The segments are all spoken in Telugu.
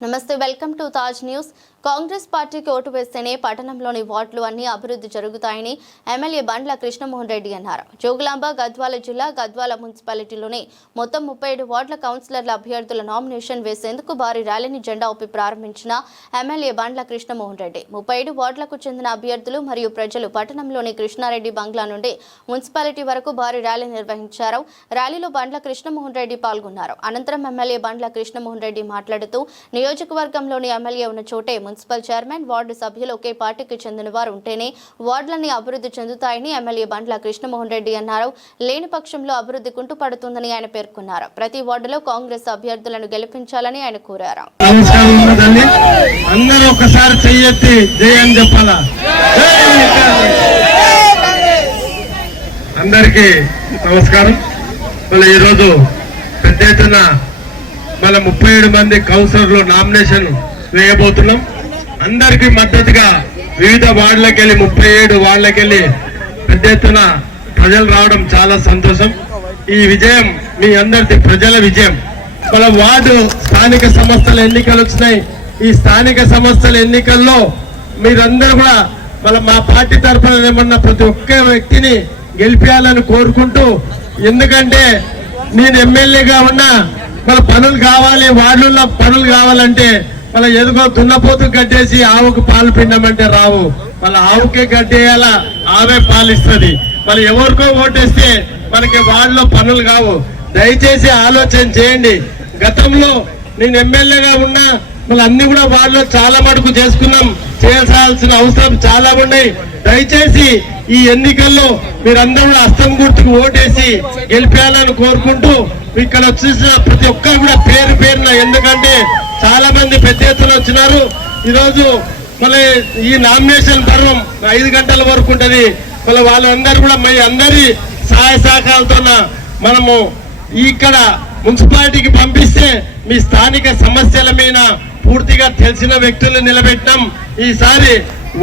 నమస్తే welcome to Taj news. Congress పార్టీకి ఓటు వేస్తేనే పట్టణంలోని వార్డులు అన్ని అభివృద్ధి జరుగుతాయని ఎమ్మెల్యే బండ్ల కృష్ణమోహన్ రెడ్డి అన్నారు। జోగులాంబ గద్వాల జిల్లా గద్వాల మున్సిపాలిటీలోని మొత్తం 37 వార్డుల కౌన్సిలర్ల అభ్యర్థుల నామినేషన్ వేసేందుకు భారీ ర్యాలీని జెండా ఊపి ప్రారంభించిన ఎమ్మెల్యే బండ్ల కృష్ణమోహన్ రెడ్డి 37 వార్డులకు చెందిన అభ్యర్థులు మరియు ప్రజలు పట్టణంలోని కృష్ణారెడ్డి బంగ్లా నుండి మున్సిపాలిటీ వరకు భారీ ర్యాలీ నిర్వహించారు। ర్యాలీలో బండ్ల కృష్ణమోహన్ రెడ్డి పాల్గొన్నారు। అనంతరం ఎమ్మెల్యే బండ్ల కృష్ణమోహన్ రెడ్డి మాట్లాడుతూ నియోజకవర్గంలోని ఎమ్మెల్యే ఉన్న చోటే మున్సిపల్ చైర్మన్ వార్డు సభ్యులు ఒకే పార్టీకి చెందిన వారు ఉంటేనే వార్డులన్నీ అభివృద్ధి చెందుతాయని ఎమ్మెల్యే బండ్ల కృష్ణమోహన్ రెడ్డి అన్నారు। లేని పక్షంలో అభివృద్ధి కుంటుపడుతుందని ఆయన పేర్కొన్నారు। ప్రతి వార్డులో కాంగ్రెస్ అభ్యర్థులను గెలిపించాలని ఆయన కోరారు। అందరికీ నమస్కారం। ఈ రోజు పెద్ద ఎత్తున మన 37 మంది కౌన్సిలర్లు నామినేషన్ వేయబోతున్నాం। అందరికీ మద్దతుగా వివిధ వార్డులకు వెళ్ళి 37 వార్డులకు వెళ్ళి పెద్ద ఎత్తున ప్రజలు రావడం చాలా సంతోషం। ఈ విజయం మీ అందరిది ప్రజల విజయం। మన వార్డు స్థానిక సంస్థల ఎన్నికలు వచ్చినాయి। ఈ స్థానిక సంస్థల ఎన్నికల్లో మీరందరూ కూడా మా పార్టీ తరఫున ఏమన్నా ప్రతి ఒక్క వ్యక్తిని గెలిపించాలని కోరుకుంటూ, ఎందుకంటే నేను ఎమ్మెల్యేగా ఉన్నా మన పనులు కావాలి, వార్డుల్లో పనులు కావాలంటే మన ఎదుగో దున్నపోతు కట్టేసి ఆవుకు పాలు పిండమంటే రావు, మన ఆవుకే కట్టేయాలా, ఆవే పాలిస్తుంది। మన ఎవరికో ఓటేస్తే మనకి వార్డులో పనులు కావు। దయచేసి ఆలోచన చేయండి। గతంలో నేను ఎమ్మెల్యేగా ఉన్నా మళ్ళీ అన్ని కూడా వార్డులో చాలా మటుకు చేసుకున్నాం, చేయాల్సిన అవసరం చాలా ఉన్నాయి। దయచేసి ఈ ఎన్నికల్లో మీరందరూ అస్తం గుర్తుకు ఓటేసి గెలిపేయాలని కోరుకుంటూ, ఇక్కడ వచ్చేసిన ప్రతి ఒక్కరు కూడా పేరు పేరున, ఎందుకంటే చాలా మంది పెద్ద ఎత్తున వచ్చినారు। ఈరోజు మళ్ళీ ఈ నామినేషన్ పర్వం 5 గంటల వరకు ఉంటది। మళ్ళీ వాళ్ళందరూ కూడా మీ అందరి సహాయ సహకారాలతో మనము ఇక్కడ మున్సిపాలిటీకి పంపిస్తే మీ స్థానిక సమస్యల మీద పూర్తిగా తెలిసిన వ్యక్తులను నిలబెట్టినాం। ఈసారి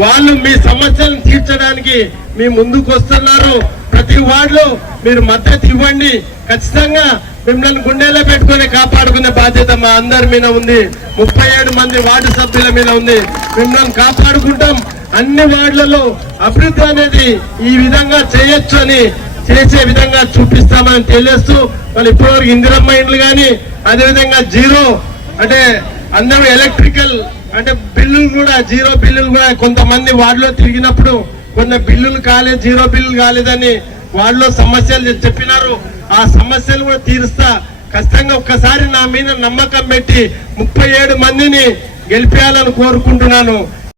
వాళ్ళు మీ సమస్యలను తీర్చడానికి మీ ముందుకు వస్తున్నారు। ప్రతి వార్డులో మీరు మద్దతు ఇవ్వండి। ఖచ్చితంగా మిమ్మల్ని గుండెలో పెట్టుకుని కాపాడుకునే బాధ్యత మా అందరి మీద ఉంది। 37 మంది వార్డు సభ్యుల మీద ఉంది। మిమ్మల్ని కాపాడుకుంటాం। అన్ని వార్డులలో అభివృద్ధి అనేది ఈ విధంగా చేయొచ్చు అని చేసే విధంగా చూపిస్తామని తెలియస్తూ, వాళ్ళు ఇప్పటివరకు ఇందిరమ్మ ఇండ్లు కానీ, అదేవిధంగా జీరో అంటే అందరూ ఎలక్ట్రికల్ అంటే బిల్లులు కూడా, జీరో బిల్లులు కూడా కొంతమంది వార్డులో తిరిగినప్పుడు కొన్ని బిల్లులు కాలేదు, జీరో బిల్లులు కాలేదని వార్డులో సమస్యలు చెప్పినారు। ఆ సమస్యలు కూడా తీరుస్తా। ఖచ్చితంగా ఒక్కసారి నా మీద నమ్మకం పెట్టి 37 మందిని గెలిపేయాలని కోరుకుంటున్నాను।